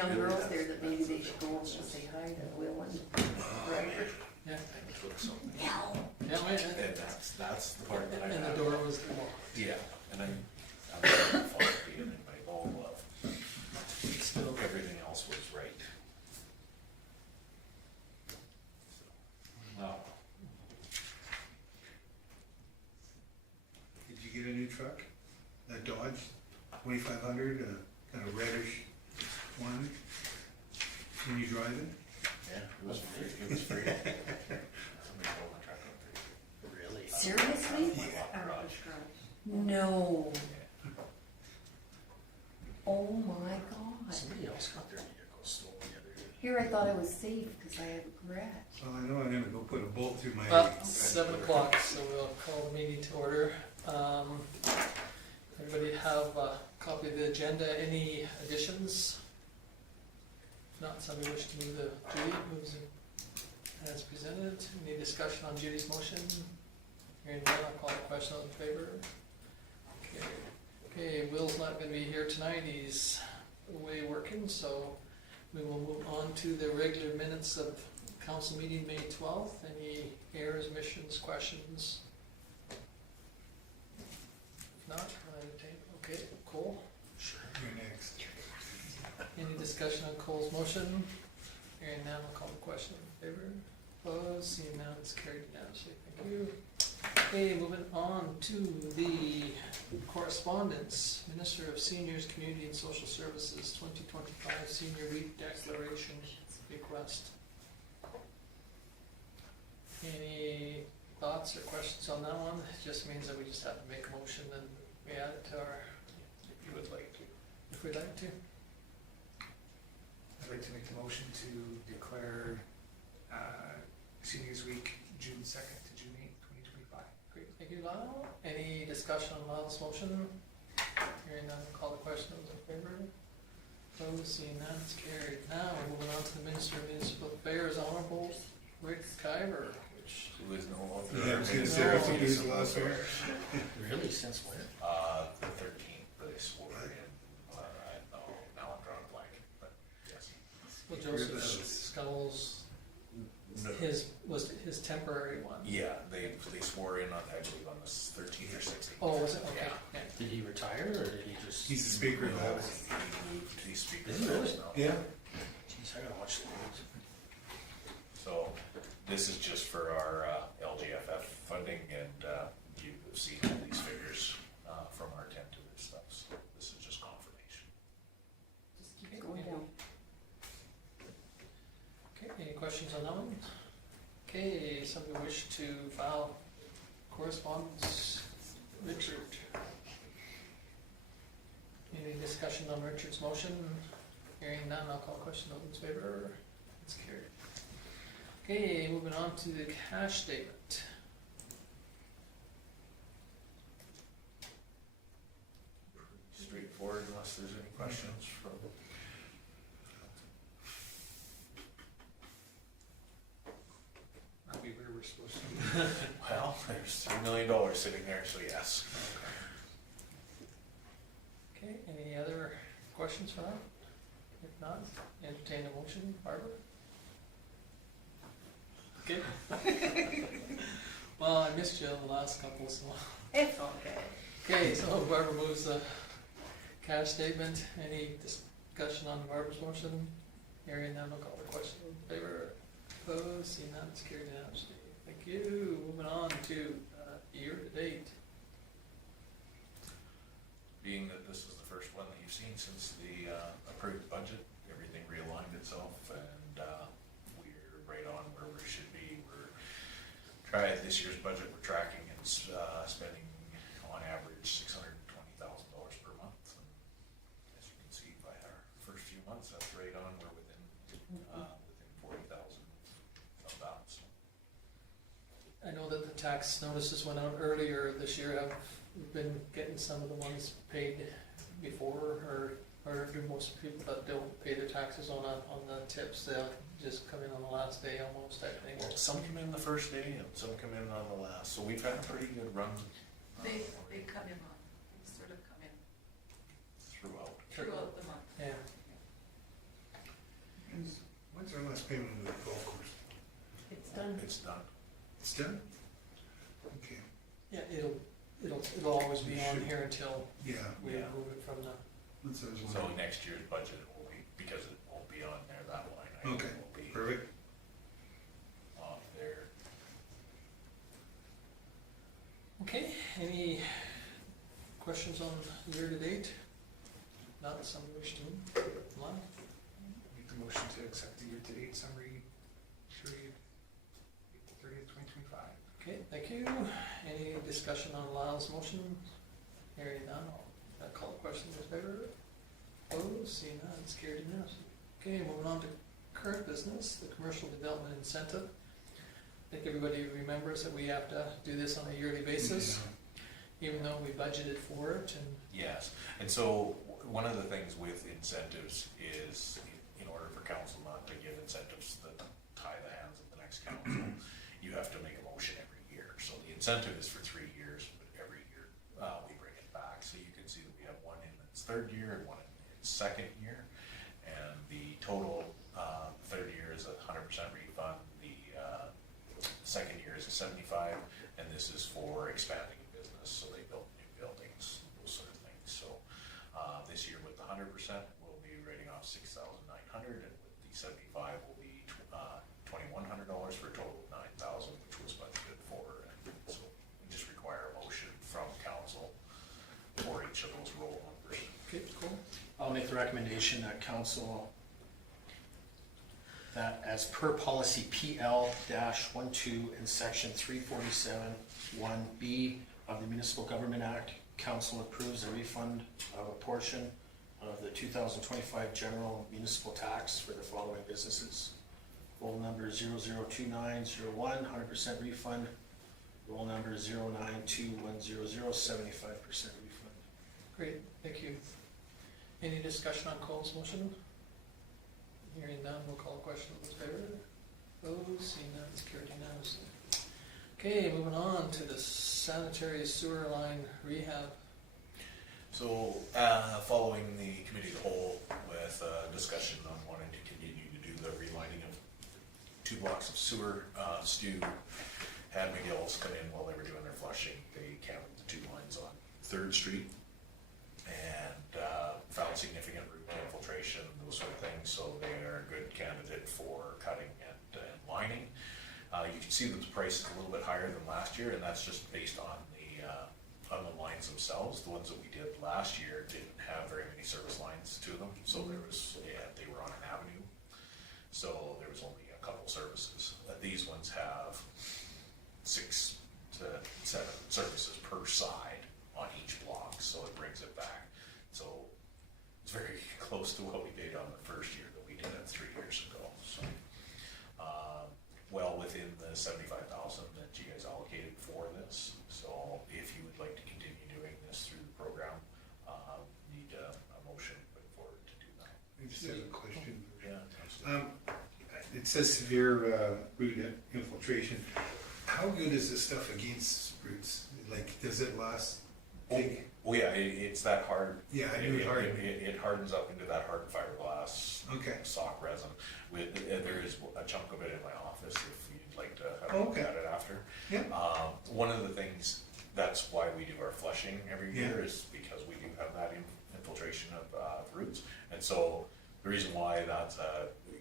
young girls there that maybe they should go and just say hi to Will and Roger. Yeah. No. Yeah, wait, And that's the part that I and have. the door was locked. Yeah, and I'm fault being in my gold glove. Still. Everything else was right. Wow. Did you get a new truck? A Dodge 2500, kind of reddish one? Can you drive it? Yeah, it was free. It was free. Somebody pulled my truck up free. Really? Seriously? My garage. No. Oh my God. Somebody else got their vehicle stolen the other day. Here I thought I was safe because I have a garage. Well, I know I'm gonna go put a bolt through my. Well, 7 o'clock, so we'll call the meeting to order. Everybody have a copy of the agenda. Any additions? If not, somebody wish to move Judy moves it as presented. Any discussion on Judy's motion? Hearing none, I'll call the question. All in favor? Okay. Okay, Will's not gonna be here tonight. He's away working, so we will move on to the regular minutes of council meeting May 12th. Any errors, omissions, questions? If not, I'll entertain. Okay, Cole. You're next. Any discussion on Cole's motion? Hearing none, I'll call the question. In favor? Opposed? Seeing none, it's carried unanimously. Thank you. Okay, moving on to the correspondence. Minister of Seniors, Community and Social Services, 2025 Senior Week Declaration Request. Any thoughts or questions on that one? It just means that we just have to make a motion and we add it to our, if you would like to. If we'd like to. I'd like to make the motion to declare Seniors Week, June 2nd to June 8th, 2025. Great, thank you, Lyle. Any discussion on Lyle's motion? Hearing none, call the question. Those in favor? Opposed? Seeing none, it's carried. Now, we're moving on to the Minister of Municipal Affairs, Honorable Rick Kyber, which, Who is no longer. Yeah, I was gonna say, say, I I think he's the last one. Really? Since when? The 13th, but they swore in. I know, now I'm drawing a blank, but yes. well, Joseph Scull's, No. was his temporary one. Yeah, they swore in on, I believe, on the 13th or 16th. Oh, was it? Okay. Yeah. Did he retire or did he just? He's the speaker of the No, house. he moved, he's speaking. Is he really? now. Yeah. Jeez, I gotta watch the news. So this is just for our LGFF funding, and you've seen all these figures from our tentative stuff, so this is just confirmation. Just keep going down. Okay, any questions on that one? Okay, somebody wish to file correspondence? Richard. Any discussion on Richard's motion? Hearing none, I'll call the question. Those in favor? It's carried. Okay, moving on to the cash statement. Straightforward, unless there's any questions from. Are we where we're supposed to be? Well, there's $3 million sitting there, so yes. Okay, any other questions for that? If not, entertain a motion, Barbara? Okay. Well, I missed you on the last couple, so. It's okay. Okay, so Barbara moves the cash statement. Any discussion on Barbara's motion? Hearing none, I'll call the question. In favor? Opposed? Seeing none, it's carried unanimously. Thank you. Moving on to year to date. Being that this is the first one that you've seen since the approved budget, everything realigned itself, and we're right on where we should be. We're trying this year's budget. We're tracking and spending on average $620,000 per month. And as you can see by our first few months, that's right on. We're within 40,000 of that. So. I know that the tax notices went out earlier this year. Have we been getting some of the ones paid before, or do most people that don't pay their taxes on the tips, they'll just come in on the last day almost, I think? Well, some come in the first day and some come in on the last. So we've had a pretty good run. They come in on, they sort of come in Throughout. throughout the month. Yeah. Same with the golf course. It's done. It's done. It's done? Okay, Yeah, it'll always be on here until yeah. we Yeah. remove it from the, That's what I was So wondering. next year's budget will be, because it won't be on there, that line item Okay. will be Perfect. on there. okay, any questions on year-to-date? Not somebody wish to move, Lon? Make the motion to accept the year-to-date summary period, April 30th, 2025. Okay, thank you. Any discussion on Lyle's motion? Hearing none, I'll call the question in favor. Opposed, seeing none, it's carried unanimously. Okay, moving on to current business, the commercial development incentive. I think everybody remembers that we have to do this on a yearly basis, even though we budgeted for it and. Yes, and so one of the things with incentives is, in order for council not to give incentives that tie the hands of the next council, you have to make a motion every year. So the incentive is for 3 years, but every year we bring it back. So you can see that we have one in its third year and one in its second year. And the total, third year is 100% refund, the second year is a 75, and this is for expanding the business, so they build new buildings, those sort of things. So this year with the 100%, we'll be writing off $6,900, and with the 75 will be $2,100 for a total of $9,000, which was budgeted for. And so we just require a motion from council for each of those roll numbers. Okay, cool. I'll make the recommendation that council, that as per policy PL-12 in section 347(1)B of the Municipal Government Act, council approves a refund of a portion of the 2025 general municipal tax for the following businesses. Roll number 002901, 100% refund. Roll number 0921000, 75% refund. Great, thank you. Any discussion on Cole's motion? Hearing none, we'll call the question in favor. Opposed, seeing none, it's carried unanimously. Okay, moving on to the sanitary sewer line rehab. So, following the committee of the whole with discussion on wanting to continue to do the relining of 2 blocks of sewer, Stu had McGill's come in while they were doing their flushing. They counted the 2 lines on 3rd Street and found significant root infiltration, those sort of things. So they are a good candidate for cutting and lining. You can see that the price is a little bit higher than last year, and that's just based on the lines themselves. The ones that we did last year didn't have very many service lines to them, so they were on an avenue, so there was only a couple services. These ones have 6 to 7 services per side on each block, so it brings it back. So it's very close to what we did on the first year that we did it 3 years ago. So well within the 75,000 that you guys allocated for this. So if you would like to continue doing this through the program, need a motion put forward to do that. I just have a question. Yeah, absolutely. It says severe root infiltration. How good is this stuff against roots? Like, does it last? Oh yeah, it's that hard. Yeah, I knew it hardened. It hardens up into that hard fiberglass Okay. sock resin. There is a chunk of it in my office if you'd like to have a look Okay. at it after. Yeah. One of the things, that's why we do our flushing every year, Yeah. is because we do have that infiltration of roots. And so the reason why that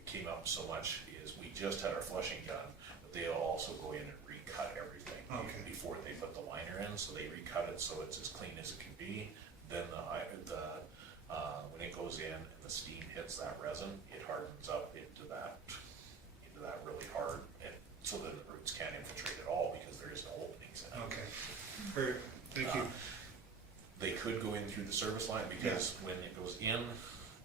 came up so much is we just had our flushing done, but they'll also go in and recut everything Okay. before they put the liner in. So they recut it so it's as clean as it can be. Then when it goes in and the steam hits that resin, it hardens up into that really hard, and so that the roots can't infiltrate at all because there is no openings in it. Okay. Perfect. Thank you. They could go in through the service line because when it goes in,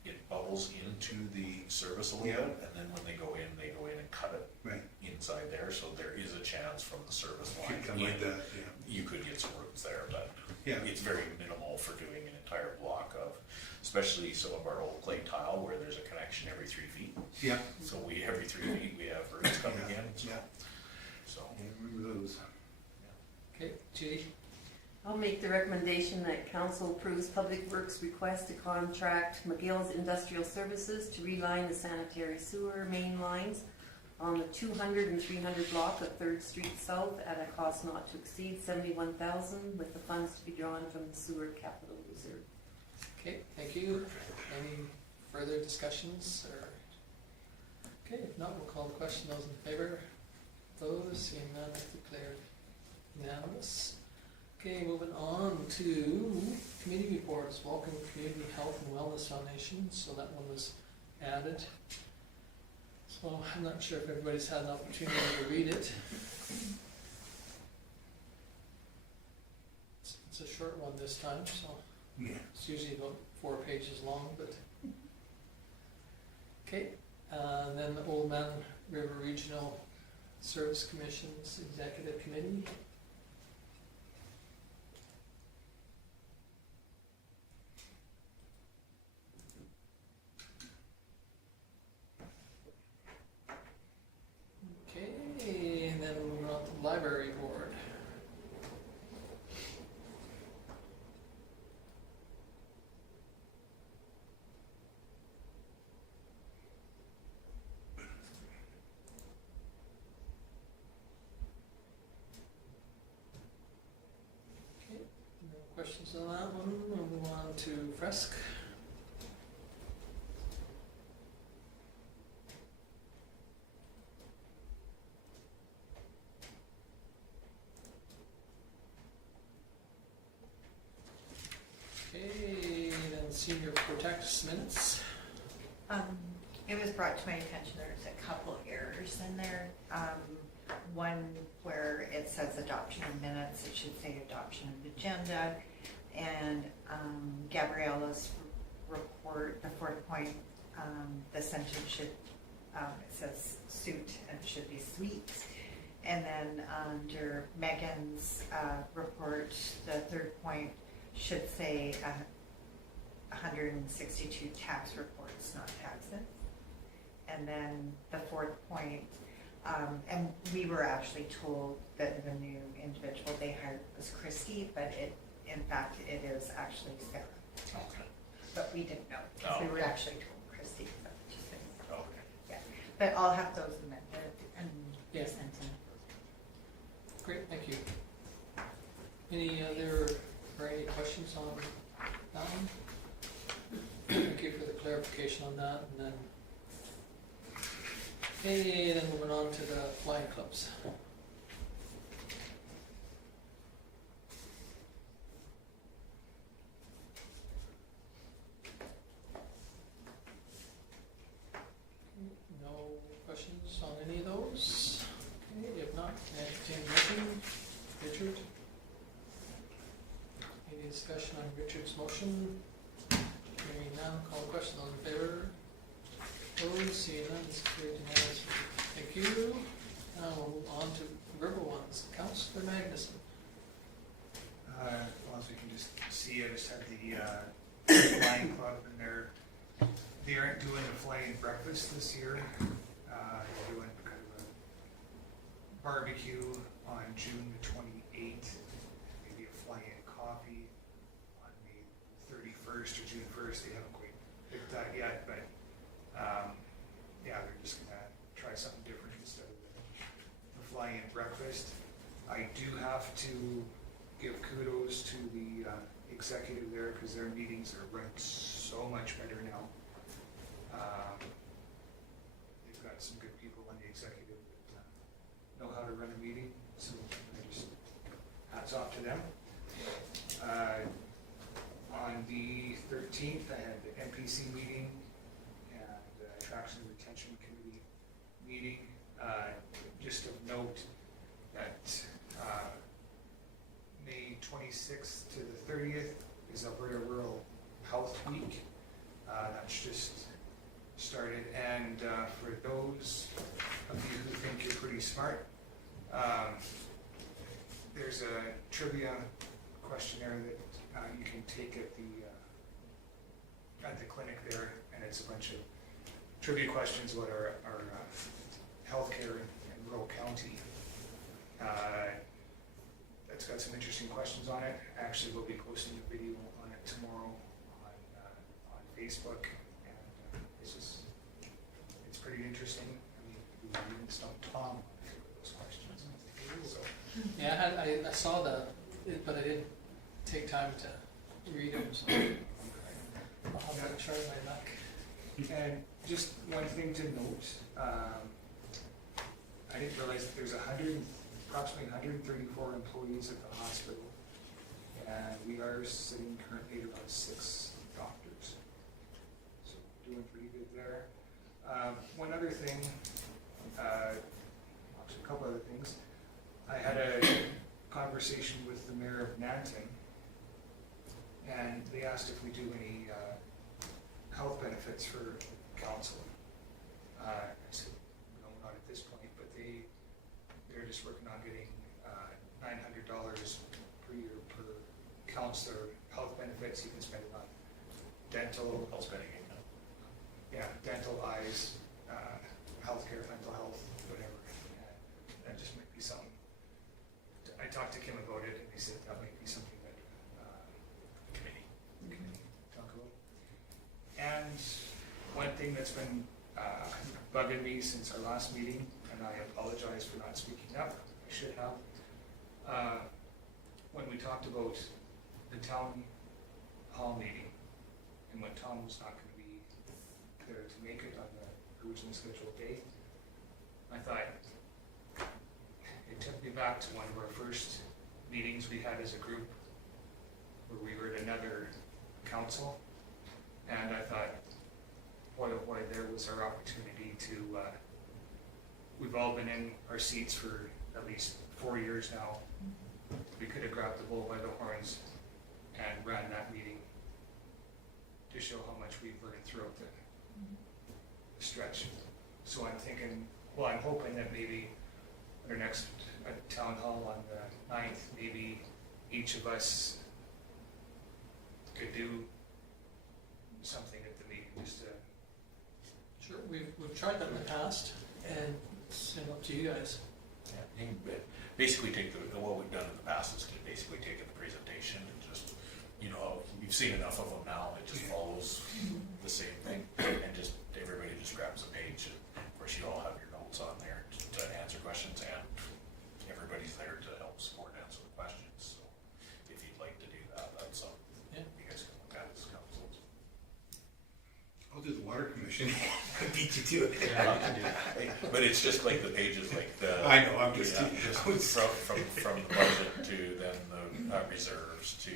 it bubbles into the service a little Yeah. bit, and then when they go in and cut it Right. inside there. So there is a chance from the service line Could come like that, yeah. you could get some roots there, but Yeah. it's very minimal for doing an entire block of, especially some of our old clay tile where there's a connection every 3 feet. Yeah. So every 3 feet we have roots coming Yeah. in. So, Yeah. so I remember those. Okay, Judy? I'll make the recommendation that council approves Public Works request to contract McGill's Industrial Services to reline the sanitary sewer main lines on the 200 and 300 block of 3rd Street South at a cost not to exceed $71,000 with the funds to be drawn from the sewer capital reserve. Okay, thank you. Any further discussions or? Okay, if not, we'll call the question. Those in favor? Opposed? Seeing none, declared unanimous. Okay, moving on to committee reports. Welcome Community Health and Wellness Foundation, so that one was added. So I'm not sure if everybody's had an opportunity to read it. It's a short one this time, so Yeah. it's usually about 4 pages long, but. Okay, then the Old Man River Regional Service Commission's Executive Committee. Okay, and then moving on to the Library Board. Okay, no questions on that one. We'll move on to Fresk. Okay, then Senior Protects minutes. It was brought to my attention, there's a couple errors in there. One where it says adoption of minutes, it should say adoption of agenda. And Gabriella's report, the 4th point, the sentence should, it says suit and it should be sweet. And then under Megan's report, the 3rd point should say 162 tax reports, not taxes. And then the 4th point, and we were actually told that the new individual they hired was Christy, but in fact it is actually Sarah. Okay. But we didn't know, because we were Okay. actually told Christy, but just saying. Okay. Yeah, but I'll have those amended and Yeah. sent in. Great, thank you. Any other, or any questions on that one? Thank you for the clarification on that, and then. Okay, then moving on to the flying clubs. No questions on any of those? Okay, if not, entertain motion. Richard? Any discussion on Richard's motion? Hearing none, call the question. Those in favor? Opposed? Seeing none, it's carried unanimously. Thank you. Now we'll move on to River Ones. Councillor Magnuson. Well, as we can just see, I just had the flying club and they aren't doing a flying breakfast this year. They're doing kind of a barbecue on June the 28th, maybe a fly-in coffee on May 31st or June 1st. They haven't quite picked that yet, but yeah, they're just gonna try something different instead of the fly-in breakfast. I do have to give kudos to the executive there, because their meetings are run so much better now. They've got some good people on the executive that know how to run a meeting, so I just hats off to them. On the 13th, I had the MPC meeting and Attraction and Retention Committee meeting. Just of note that May 26th to the 30th is Alberta Rural Health Week. That's just started, and for those of you who think you're pretty smart, there's a trivia questionnaire that you can take at the clinic there, and it's a bunch of trivia questions about our healthcare in rural county. It's got some interesting questions on it. Actually, we'll be posting a video on it tomorrow on Facebook, and it's pretty interesting. I mean, we even stump Tom on a few of those questions. So, Yeah, I saw but I didn't take time to read them, so I'll have to try my luck. and just one thing to note, I didn't realize that there's approximately 134 employees at the hospital, and we are sitting currently at about 6 doctors. So doing pretty good there. One other thing, actually a couple other things. I had a conversation with the mayor of Nanton, and they asked if we do any health benefits for council. I said, no, not at this point, but they're just working on getting $900 per year per counselor health benefits. You can spend it on dental, Health spending income. yeah, dental, eyes, healthcare, mental health, whatever. That just might be something. I talked to Kim about it, and he said that might be something that Committee. we can talk about. And one thing that's been bugging me since our last meeting, and I apologize for not speaking up, I should have. When we talked about the town hall meeting, and when Tom was not going to be there to make it on the originally scheduled day, I thought it took me back to one of our first meetings we had as a group, where we were at another council, and I thought, boy, oh boy, there was our opportunity to, we've all been in our seats for at least 4 years now. We could have grabbed the bull by the horns and ran that meeting to show how much we've learned throughout the stretch. So I'm thinking, well, I'm hoping that maybe at our next town hall on the 9th, maybe each of us could do something at the meeting, just to, Sure, we've tried that in the past, and it's up to you guys. Yeah, you can basically take what we've done in the past is to basically take the presentation and just, you've seen enough of them now, it just follows the same thing, and just, everybody just grabs a page, and of course you all have your notes on there to answer questions, and everybody's there to help support and answer the questions, so if you'd like to do that, that's something Yeah. you guys can look at as councils. I'll do the water commission. I beat you to it. Yeah, you can do that. But it's just like the pages, like the. I know, I'm just, Yeah, just from the budget to then the reserves to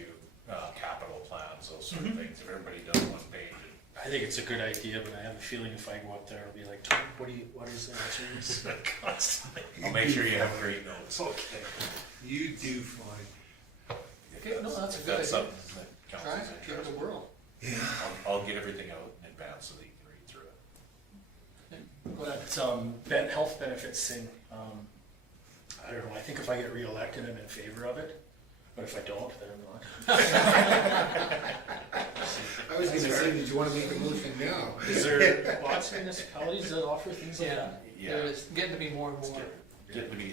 capital plans, those sort of things. If everybody does one page, I think it's a good idea, but I have a feeling if I go up there, I'll be like, Tom, what is the answer to this? Constantly. I'll make sure you have great notes. Okay. You do fine. Okay, no, that's a If good that's idea. something that Try council's it, give it interested a whirl. Yeah. I'll get everything out in advance so that you can read through it. Go ahead. That health benefits thing, I don't know, I think if I get reelected, I'm in favor of it, but if I don't, then I'm not. I was gonna say, did you wanna make a motion now? Is there lots of municipalities that offer things like Yeah, that? Yeah. there is getting to be more and more. Get to be,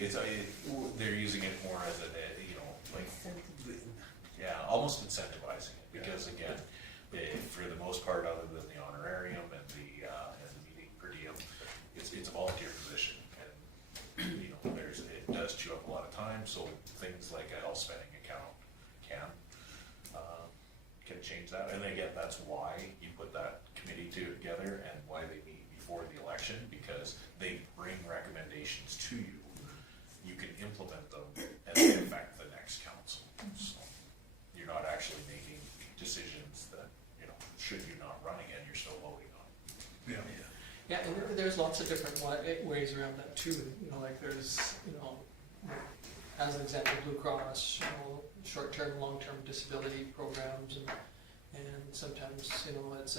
they're using it more as a, like, yeah, almost incentivizing it, because again, for the most part, other than the honorarium and the meeting per diem, it's a volunteer position, and, it does chew up a lot of time, so things like a health spending account can change that, and again, that's why you put that committee together, and why they meet before the election, because they bring recommendations to you. You can implement them and they affect the next council. So you're not actually making decisions that, should you not run again, you're still voting on. Yeah. Yeah, and there's lots of different ways around that too, like there's, as an example, Blue Cross, short-term, long-term disability programs, and sometimes, it's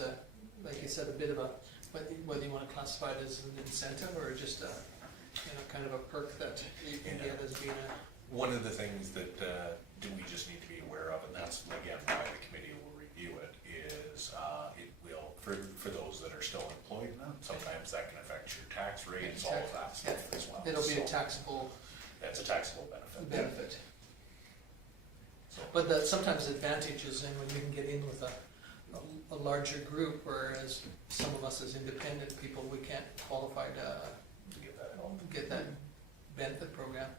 like you said, a bit of a, whether you want to classify it as an incentive or just a, kind of a perk that you can get as being a. One of the things that we just need to be aware of, and that's again why the committee will review it, is it will, for those that are still employed, sometimes that can affect your tax rates, all of that stuff as well. It'll be a So taxable That's a taxable benefit. benefit. So, But sometimes the advantage is in when you can get in with a larger group, whereas some of us as independent people, we can't qualify to to get that. get that benefit program.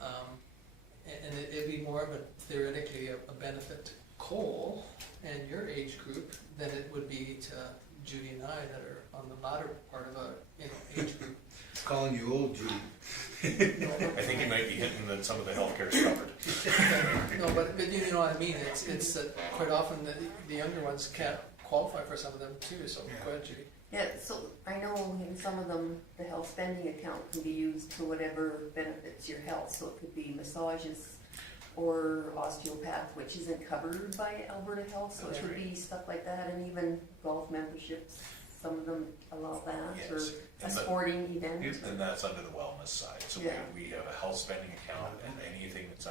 And it'd be more of a theoretically a benefit to Cole and your age group than it would be to Judy and I that are on the latter part of a age group. It's calling you old, Judy. I think you might be hitting that some of the healthcare's covered. No, but you know what I mean. It's that quite often the younger ones can't qualify for some of them too. So Yeah. go ahead, Judy. Yeah, so I know in some of them, the health spending account can be used for whatever benefits your health. So it could be massages or osteopath, which isn't covered by Alberta Health. So That's it could right. be stuff like that, and even golf memberships. Some of them allow that, Yes. or a And the- sporting event. And that's under the wellness side, so Yeah. we have a health spending account, and anything that's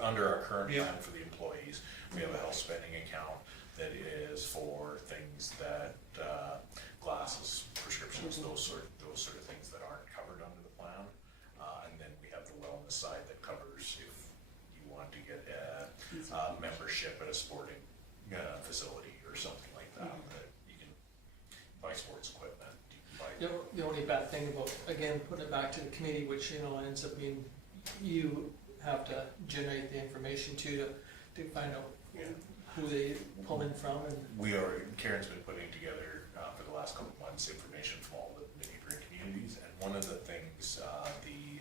under our current Yeah. plan for the employees, we have a health spending account that is for things that, glasses, prescriptions, those sort of things that aren't covered under the plan. And then we have the wellness side that covers if you want to get a membership at a sporting facility or something like that, that you can buy sports equipment, you can buy. The only bad thing about, again, putting it back to the committee, which, ends up being, you have to generate the information to find out Yeah. who they pull in from, and Karen's been putting together for the last couple of months information from all the neighboring communities, and one of the things, the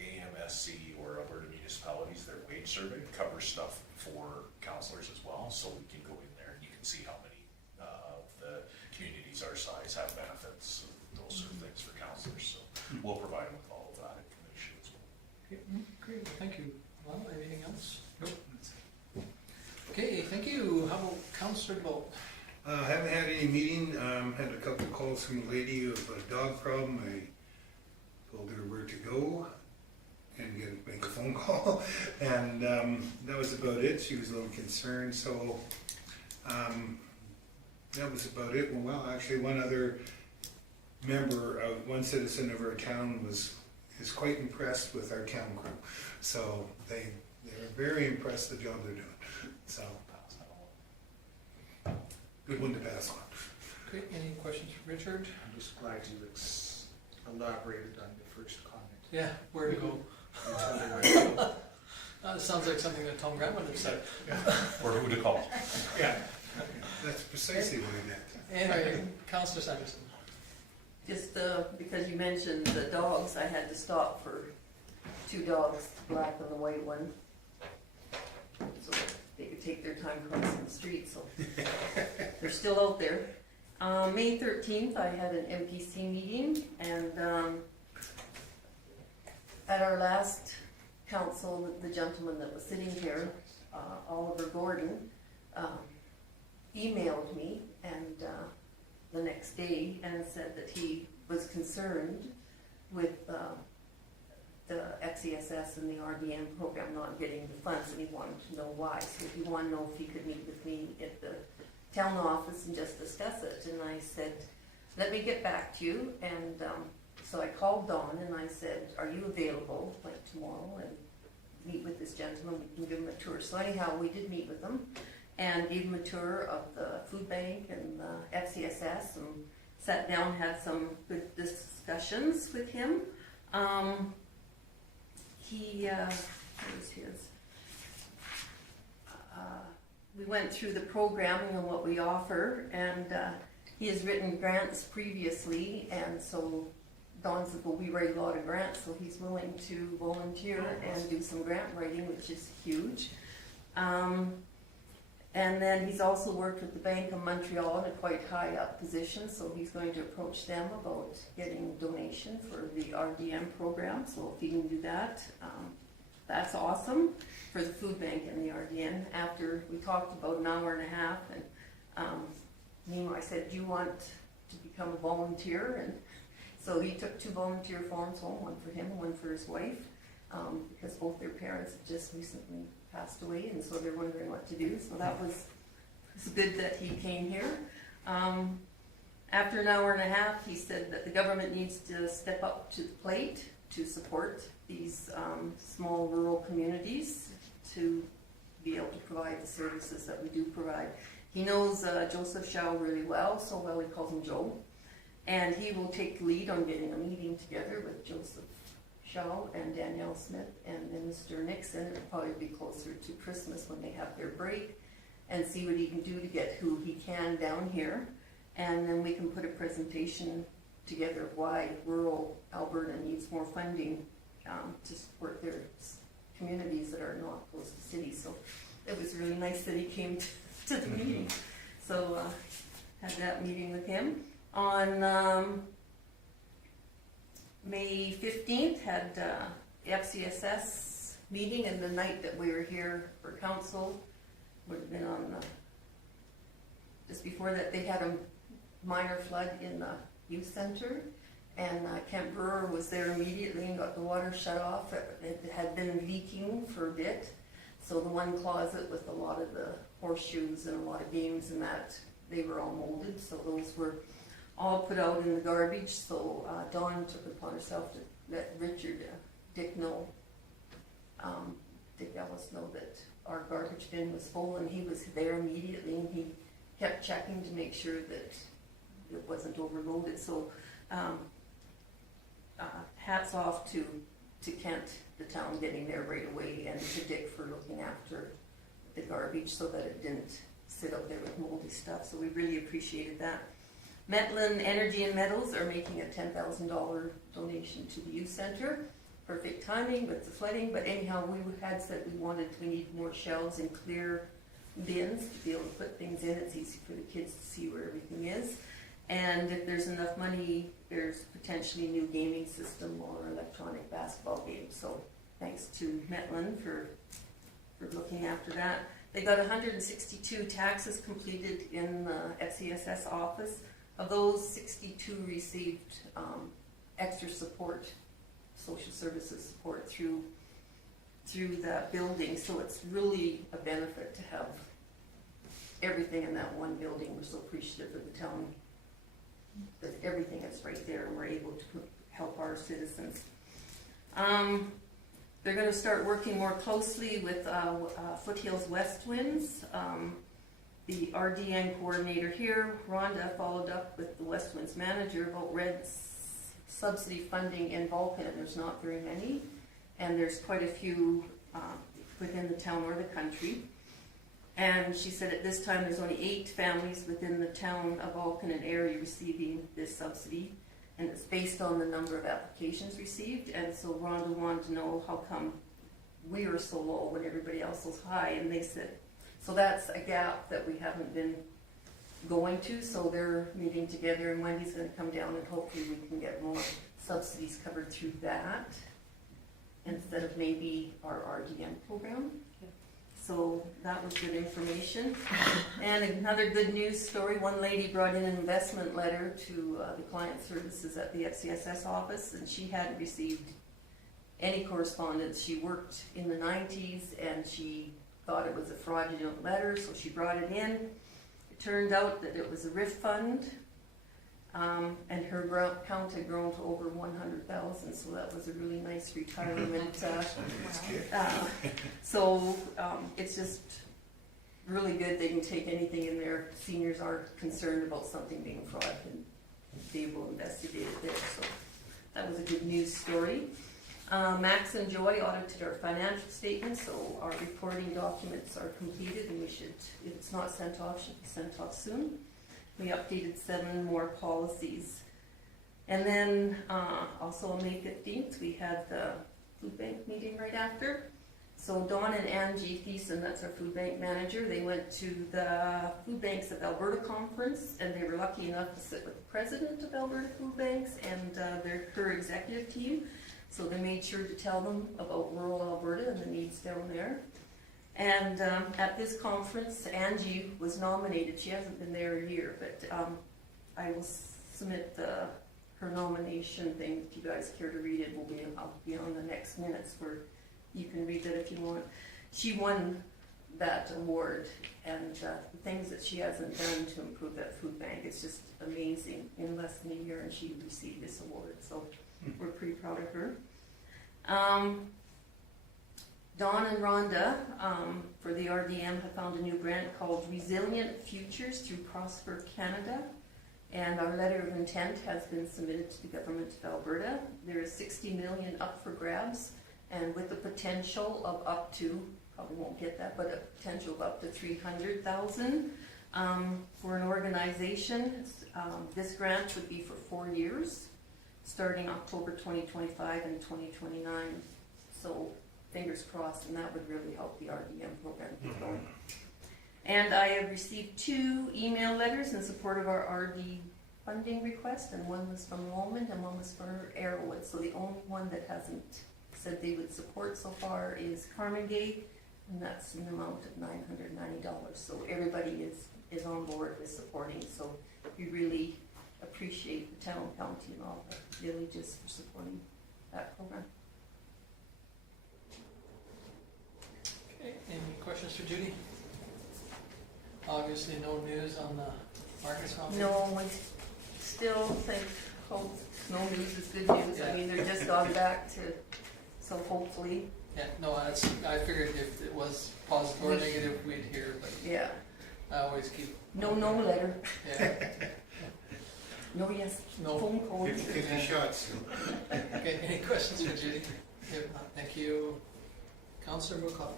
AMSC or Alberta Municipalities, their wage survey covers stuff for counselors as well, so we can go in there and you can see how many of the communities our size have benefits, and those sort of things for counselors, so we'll provide them with all of that information as well. okay, great, well, thank you. Well, anything else? Nope. Okay, thank you. How about Councillor DeVault? Haven't had any meeting, had a couple of calls from a lady of a dog problem. I told her where to go and make a phone call, and that was about it. She was a little concerned, so that was about it. Well, actually, one other member, one citizen of our town is quite impressed with our town crew. So they're very impressed with the job they're doing. So good one to pass on. Great, any questions for Richard? I'm just glad you elaborated on your first comment. Yeah, where to go? Sounds like something that Tom Grant would have said. Or who to call. Yeah. That's precisely what I meant. Anyway, Councillor Sanderson. Just because you mentioned the dogs, I had to stop for 2 dogs, the black and the white one. So they could take their time crossing the street, so they're still out there. May 13th, I had an MPC meeting, and at our last council, the gentleman that was sitting here, Oliver Gordon, emailed me and the next day and said that he was concerned with the XESS and the RDM program not getting the funds, and he wanted to know why. So he wanted to know if he could meet with me at the town office and just discuss it. And I said, let me get back to you. And so I called Dawn and I said, are you available like tomorrow and meet with this gentleman? We can give him a tour. So anyhow, we did meet with him and gave him a tour of the food bank and the FCSS, and sat down, had some good discussions with him. Here's his. We went through the programming and what we offer, and he has written grants previously, and so Don said, well, we write a lot of grants, so he's willing to volunteer and do some grant writing, which is huge. And then he's also worked with the Bank of Montreal in a quite high up position, so he's going to approach them about getting donation for the RDM program. So if he can do that, that's awesome for the food bank and the RDM. After we talked about an hour and a half, and I said, do you want to become a volunteer? And so he took 2 volunteer forms home, one for him and one for his wife, because both their parents had just recently passed away, and so they're wondering what to do. So that was good that he came here. After an hour and a half, he said that the government needs to step up to the plate to support these small rural communities to be able to provide the services that we do provide. He knows Joseph Shaw really well, so well he calls him Joe. And he will take the lead on getting a meeting together with Joseph Shaw and Danielle Smith and Minister Nixon. It'll probably be closer to Christmas when they have their break, and see what he can do to get who he can down here. And then we can put a presentation together of why rural Alberta needs more funding to support their communities that are not close to cities. So it was really nice that he came to the meeting. So had that meeting with him. On May 15th, had FCSS meeting, and the night that we were here for council would have been on just before that. They had a minor flood in the youth center, and Kent Brewer was there immediately and got the water shut off. It had been leaking for a bit, so the one closet with a lot of the horseshoes and a lot of games and that, they were all molded, so those were all put out in the garbage. So Dawn took it upon herself to let Richard Dick Ellis know that our garbage bin was full, and he was there immediately, and he kept checking to make sure that it wasn't overloaded. So hats off to Kent, the town, getting there right away, and to Dick for looking after the garbage so that it didn't sit out there with moldy stuff. So we really appreciated that. Metlin Energy and Metals are making a $10,000 donation to the youth center. Perfect timing with the flooding, but anyhow, we had said we need more shelves and clear bins to be able to put things in. It's easy for the kids to see where everything is. And if there's enough money, there's potentially a new gaming system or electronic basketball games. So thanks to Metlin for looking after that. They got 162 taxes completed in the FCSS office. Of those, 62 received extra support, social services support through that building. So it's really a benefit to have everything in that one building. We're so appreciative of the town that everything is right there, and we're able to help our citizens. They're going to start working more closely with Foothills West Winds. The RDN coordinator here, Rhonda, followed up with the West Winds manager about RED's subsidy funding in Vulcan. There's not very many, and there's quite a few within the town or the country. And she said at this time there's only 8 families within the town of Vulcan and area receiving this subsidy, and it's based on the number of applications received. And so Rhonda wanted to know how come we were so low when everybody else was high, and they said, so that's a gap that we haven't been going to. So they're meeting together, and Wendy's going to come down, and hopefully we can get more subsidies covered through that instead of maybe our RDM program. So that was good information. And another good news story, one lady brought in an investment letter to the client services at the FCSS office, and she hadn't received any correspondence. She worked in the 90s, and she thought it was a fraudulent letter, so she brought it in. It turned out that it was a RIF fund, and her account had grown to over 100,000, so that was a really nice retirement. So it's just really good. They can take anything in there. Seniors are concerned about something being fraud, and they will investigate it there. So that was a good news story. Max and Joy audited our financial statements, so our reporting documents are completed, and we should, if it's not sent off, should be sent off soon. We updated 7 more policies. And then also on May 15th, we had the food bank meeting right after. So Dawn and Angie Thiessen, that's our food bank manager, they went to the Food Banks of Alberta conference, and they were lucky enough to sit with the president of Alberta Food Banks and her executive team. So they made sure to tell them about rural Alberta and the needs down there. And at this conference, Angie was nominated. She hasn't been there a year, but I will submit her nomination thing. If you guys care to read it, I'll be on the next minutes where you can read it if you want. She won that award, and the things that she hasn't done to improve that food bank, it's just amazing. In less than a year, and she received this award, so we're pretty proud of her. Dawn and Rhonda for the RDM have found a new grant called Resilient Futures through Prosper Canada, And our letter of intent has been submitted to the government of Alberta. There is 60 million up for grabs, and with the potential of up to, probably won't get that, but a potential of up to 300,000 for an organization. This grant would be for 4 years, starting October 2025 and 2029. So fingers crossed, and that would really help the RDM program keep going. And I have received 2 email letters in support of our RD funding request, and one was from Lomond and one was for Arrowwood. So the only one that hasn't said they would support so far is Carmen Gay, and that's an amount of $990. So everybody is on board with supporting. So we really appreciate the town, county, and all the villages for supporting that program. Okay, any questions for Judy? Obviously, no news on the Marcus Foundation? No, I still think, hope, no news is good news. I mean, they're just gone back to, so hopefully, Yeah, no, I figured if it was positive or negative, we'd hear, but yeah. I always keep. No letter, Yeah, no yes, no. phone call. 50 shots. Okay, any questions for Judy? If not, thank you. Councillor McCollum.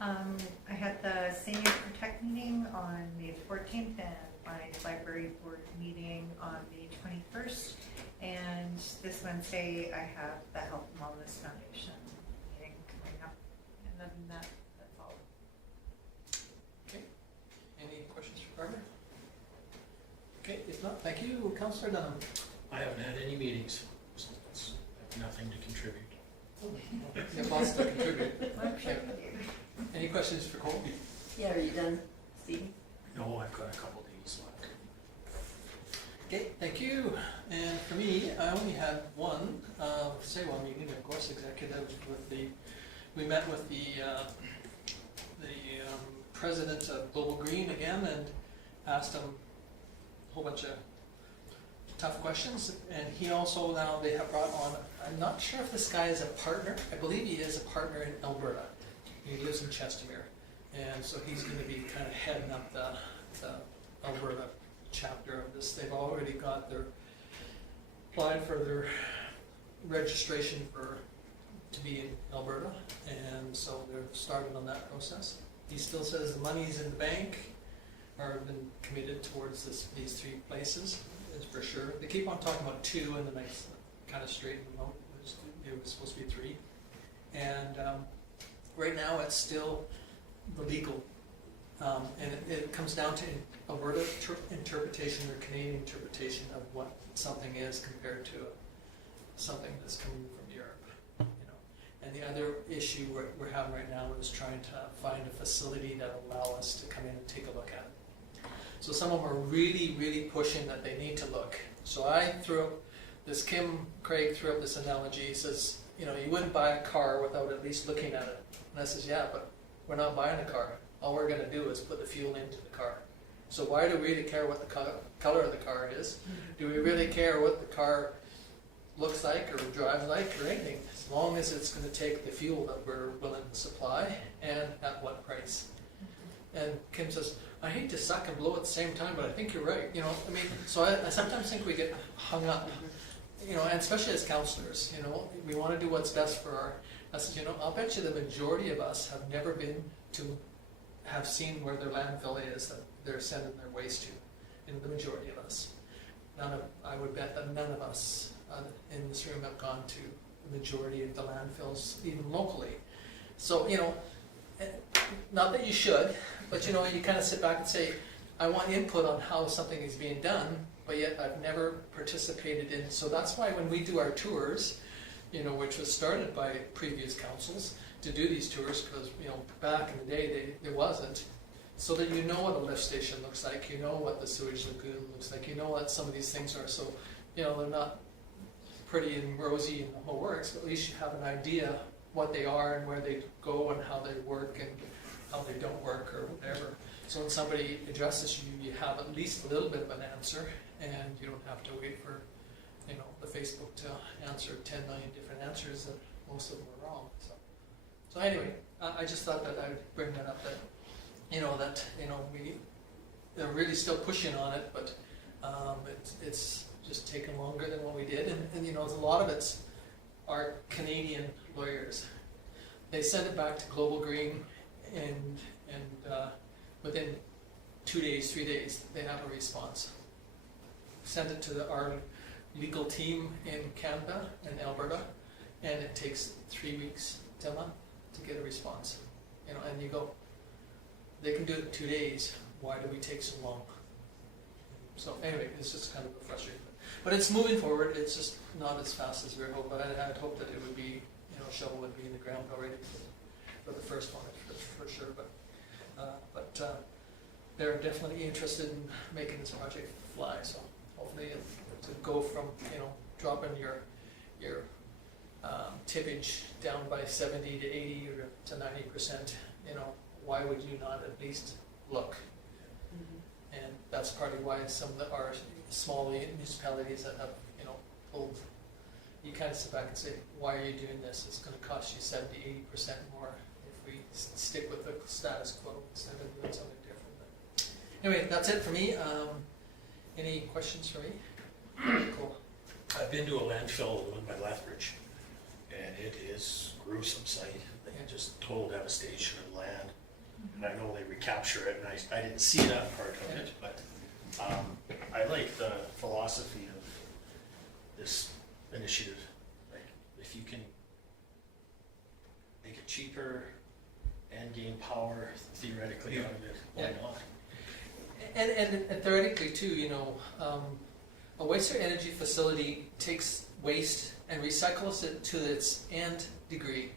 I had the Senior Protect meeting on May 14th and my library board meeting on May 21st. And this Wednesday, I have the Health and Wellness Foundation meeting coming up. And other than that, that's all. Any questions for Barbara? Okay, if not, thank you. Councillor Dunham. I haven't had any meetings, so I have nothing to contribute. You have lots to contribute. Any questions for Cole? Yeah, are you done, Steve? No, I've got a couple days left. Okay, thank you. And for me, I only had one, meeting, of course, executive with we met with the president of Global Green again and asked him a whole bunch of tough questions. And he also, now they have brought on, I'm not sure if this guy is a partner. I believe he is a partner in Alberta. He lives in Chestermere. And so he's going to be kind of heading up the Alberta chapter of this. They've already got applied for their registration to be in Alberta, and so they're starting on that process. He still says the money's in the bank, or been committed towards these 3 places, is for sure. They keep on talking about 2, and then I kind of straightened them out. It was supposed to be 3, and right now it's still the legal. And it comes down to Alberta interpretation or Canadian interpretation of what something is compared to something that's coming from Europe. And the other issue we're having right now is trying to find a facility that will allow us to come in and take a look at it. So some of them are really, really pushing that they need to look. So Kim Craig threw up this analogy. He says, you wouldn't buy a car without at least looking at it. And I says, yeah, but we're not buying a car. All we're going to do is put the fuel into the car. So why do we really care what the color of the car is? Do we really care what the car looks like or drives like or anything? As long as it's going to take the fuel that we're willing to supply and at what price. And Kim says, I hate to suck and blow at the same time, but I think you're right. So I sometimes think we get hung up, and especially as councillors, we want to do what's best for I said, I'll bet you the majority of us have never been to have seen where their landfill is that they're sending their waste to. The majority of us. I would bet that none of us in this room have gone to the majority of the landfills, even locally. So, not that you should, but you kind of sit back and say, I want input on how something is being done, but yet I've never participated in. So that's why when we do our tours, which was started by previous councils to do these tours, because back in the day there wasn't, so that what a lift station looks like, what the sewage lagoon looks like, what some of these things are. So they're not pretty and rosy and the whole works, but at least you have an idea what they are and where they go and how they work and how they don't work or whatever. So when somebody addresses you, you have at least a little bit of an answer, and you don't have to wait for the Facebook to answer 10 million different answers that most of them are wrong. So anyway, I just thought that I would bring that up, that they're really still pushing on it, but It's just taken longer than what we did, and you know, a lot of it's our Canadian lawyers. They send it back to Global Green, and within 2 days, 3 days, they have a response. Send it to our legal team in Canada and Alberta, and it takes 3 weeks to a month to get a response. You know, and you go, they can do it in 2 days. Why do we take so long? So anyway, it's just kind of frustrating. But it's moving forward. It's just not as fast as we were hoping. But I had hoped that it would be, you know, shovel would be in the ground already for the first one, for sure. But they're definitely interested in making this project fly. So hopefully to go from, you know, dropping your tippage down by 70 to 80 or to 90%, you know, why would you not at least look? And that's partly why some of our small municipalities that have, you know, pulled, you kind of sit back and say, why are you doing this? It's going to cost you 70, 80% more if we stick with the status quo instead of doing something different. But anyway, that's it for me. Any questions for me? Cool. I've been to a landfill, the one by Lethbridge, and it is a gruesome sight. Like, just total devastation of land. And I know they recapture it, and I didn't see that part of it, but I like the philosophy of this initiative. Like, if you can make it cheaper and gain power theoretically out of it, why not? And theoretically too, you know, a waste-to-energy facility takes waste and recycles it to its nth degree,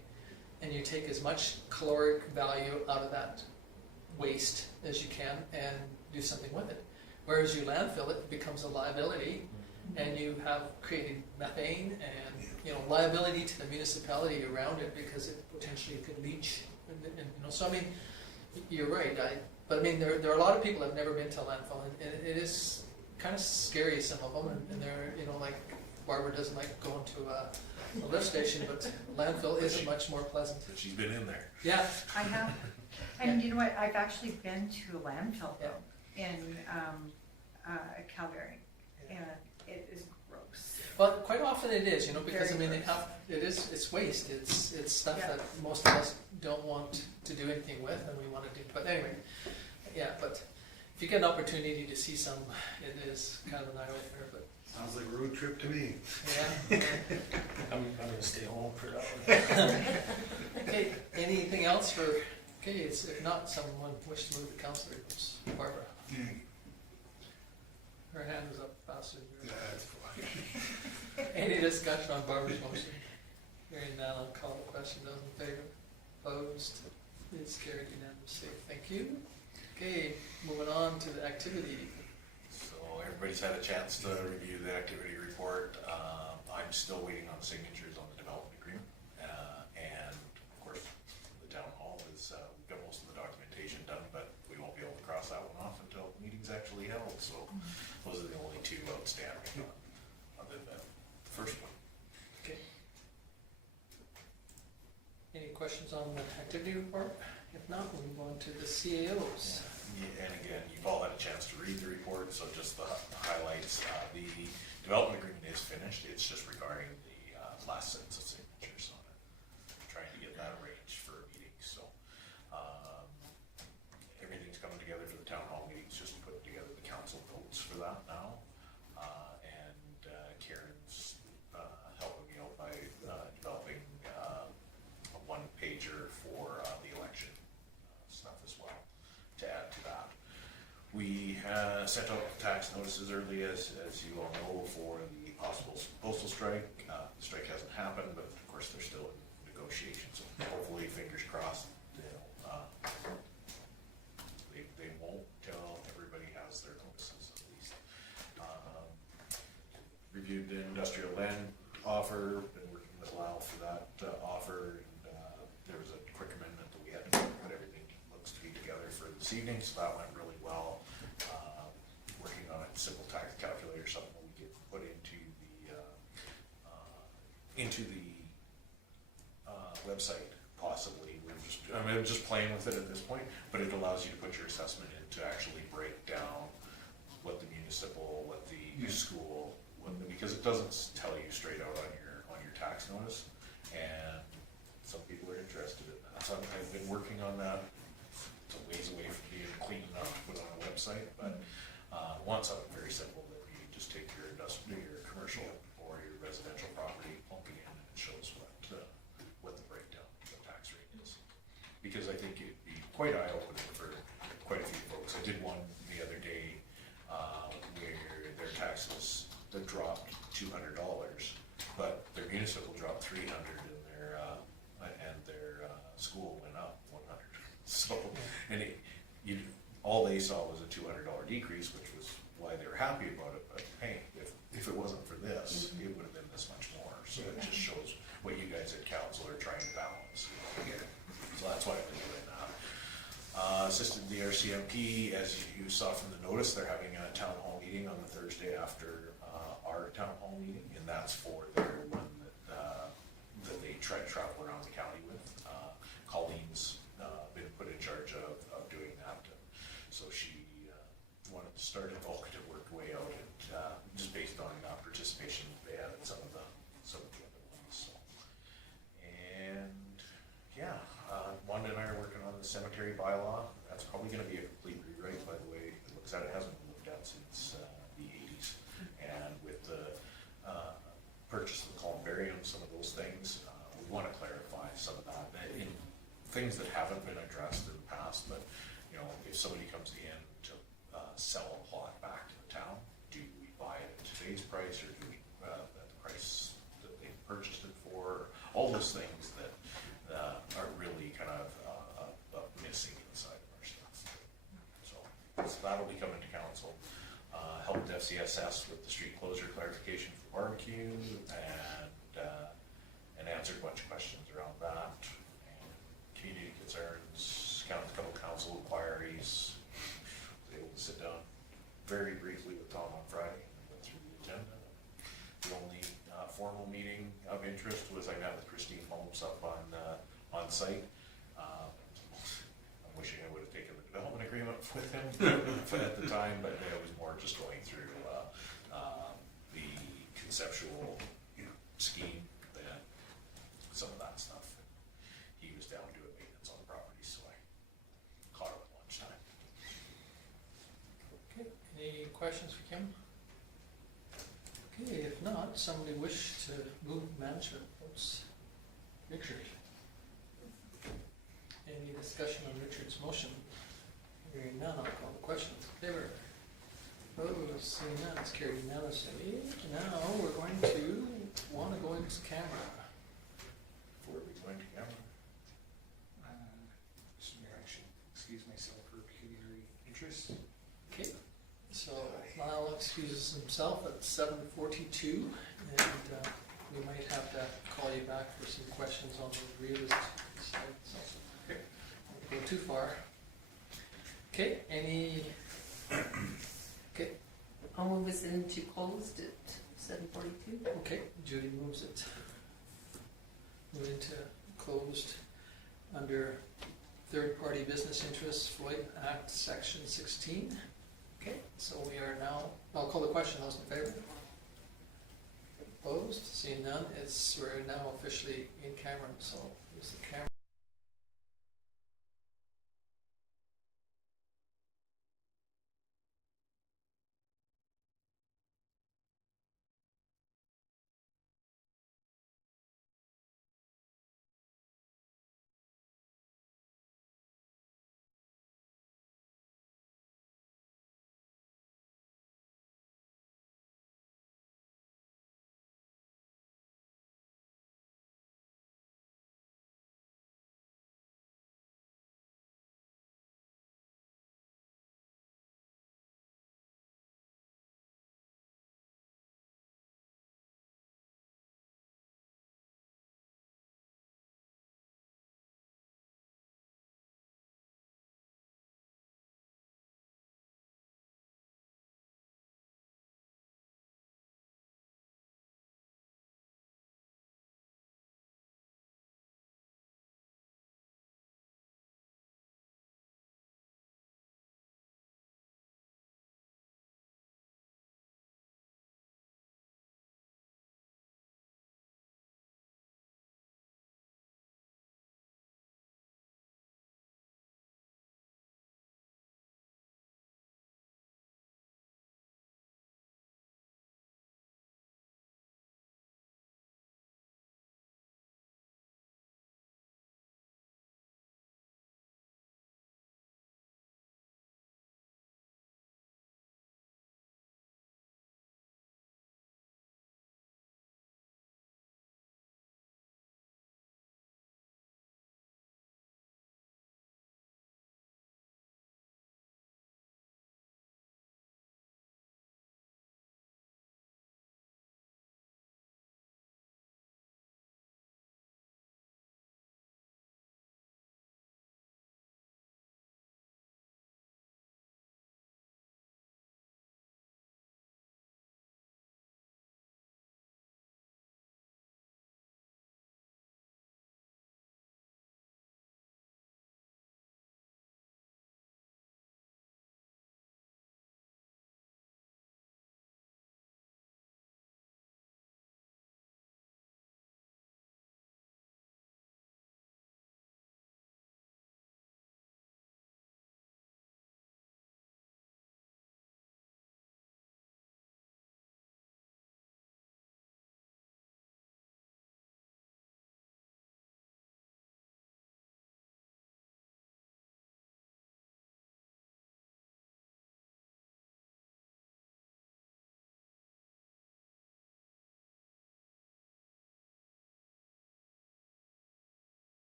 and you take as much caloric value out of that waste as you can and do something with it. Whereas you landfill it, becomes a liability, and you have created methane and, you know, liability to the municipality around it because it potentially could leach. And you know, so I mean, you're right. But I mean, there are a lot of people that have never been to a landfill, and it is kind of scary, some of them, and they're, you know, like Barbara doesn't like going to a lift station, but landfill is much more pleasant. But she's been in there. Yeah. I have, and you know what, I've actually been to a landfill though, in Calgary, and it is gross. Well, quite often it is, you know, because Very I mean, gross. it's waste. It's stuff Yeah. that most of us don't want to do anything with, and we want to do. But anyway, yeah. But if you get an opportunity to see some, it is kind of an eye opener. But Sounds like a road trip to me. yeah. I'm gonna stay home for that one. Okay. Anything else for? Okay. If not, someone wish to move the council reports. Barbara, her hand was up faster than yours. That's fine. Any discussion on Barbara's motion? Hearing none, I'll call the question. Those in favor? Opposed? It's carried unanimously. Thank you. Okay, moving on to the activity. So everybody's had a chance to review the activity report. I'm still waiting on signatures on the development agreement. And of course, the town hall is, we've got most of the documentation done, but we won't be able to cross that one off until the meeting's actually held. So those are the only two outstanding, other than the first one. Okay. Any questions on the activity report? If not, we'll move on to the CAOs. Yeah, and again, you've all had a chance to read the report, so just the highlights. The development agreement is finished. It's just regarding the last sentence of signatures on it. Trying to get that arranged for a meeting. So everything's coming together for the town hall meetings. Just putting together the council votes for that now. And Karen's helping me out by developing a one-pager for the election stuff as well, to add to that. We sent out tax notices early, as you all know, for the possible postal strike. The strike hasn't happened, but of course they're still in negotiations. So hopefully, fingers crossed, they won't till everybody has their notices at least. Reviewed the industrial land offer, been working with Lyle for that offer. There was a quick amendment that we had to make, but everything looks to be together for this evening, so that went really well. Working on a simple tax calculator, something that we could put into the website, possibly. I'm just playing with it at this point, but it allows you to put your assessment in to actually break down what the municipal, what use school, because it doesn't tell you straight out on your tax notice, and some people are interested in that. So I've been working on that. It's a ways away from being clean enough to put on a website, but want something very simple that you just take your industrial, your commercial or your residential property, plunk it in, and it shows what the breakdown, the tax rate is. Because I think it'd be quite eye-opening for quite a few folks. I did one the other day where their taxes that dropped $200, but their municipal dropped $300, and their school went up $100. So, and all they saw was a $200 decrease, which was why they were happy about it. But hey, if it wasn't for this, it would have been this much more. So it just shows what you guys at council are trying to balance. So that's why I've been doing that. Assisted the RCMP, as you saw from the notice, they're having a town hall meeting on the Thursday after our town hall meeting, and that's for their one that they try to travel around the county with. Colleen's been put in charge of doing that, so she wanted to start it all, could have worked way out, and just based on participation they had in some of the other ones. So. And yeah, Wanda and I are working on the cemetery bylaw. That's probably going to be a complete rewrite, by the way. It looks at it hasn't been looked at since the 80s, and with the purchase of the columbarium, some of those things, we want to clarify some of that in things that haven't been addressed in the past. But you know, if somebody comes in to sell a plot back to the town, do we buy it at today's price, or do we at the price that they purchased it for? All those things that are really kind of missing inside of our stuff. So that'll be coming to council. Helped FCSS with the street closure clarification for barbecue, and answered a bunch of questions around that. And community concerns, a couple council inquiries. Was able to sit down very briefly with Tom on Friday and went through the agenda. The only formal meeting of interest was I met with Christine Holmes up on site. I'm wishing I would have taken the development agreement with him at the time, but it was more just going through the conceptual scheme and some of that stuff. He was down doing maintenance on the property, so I caught him at lunchtime. Okay, any questions for Kim? Okay, if not, somebody wish to move management reports? Richard? Any discussion on Richard's motion? Hearing none, I'll call the question. In favor? Opposed? Seeing none, it's carried unanimously. Now, we're going to want to go into camera. Before we go into camera, Mr. Mayor, I should excuse myself for pecuniary interest. Okay, so Lyle excuses himself at 7:42, and we might have to call you back for some questions on the realist side, so. Okay. Don't go too far. Okay, okay, I'll move us into closed at 7:42. okay, Judy moves it. Move into closed under third-party business interests, Floyd Act, Section 16. Okay, so we are now, I'll call the question, those in favor? Opposed? Seeing none, we're now officially in camera, so use the camera.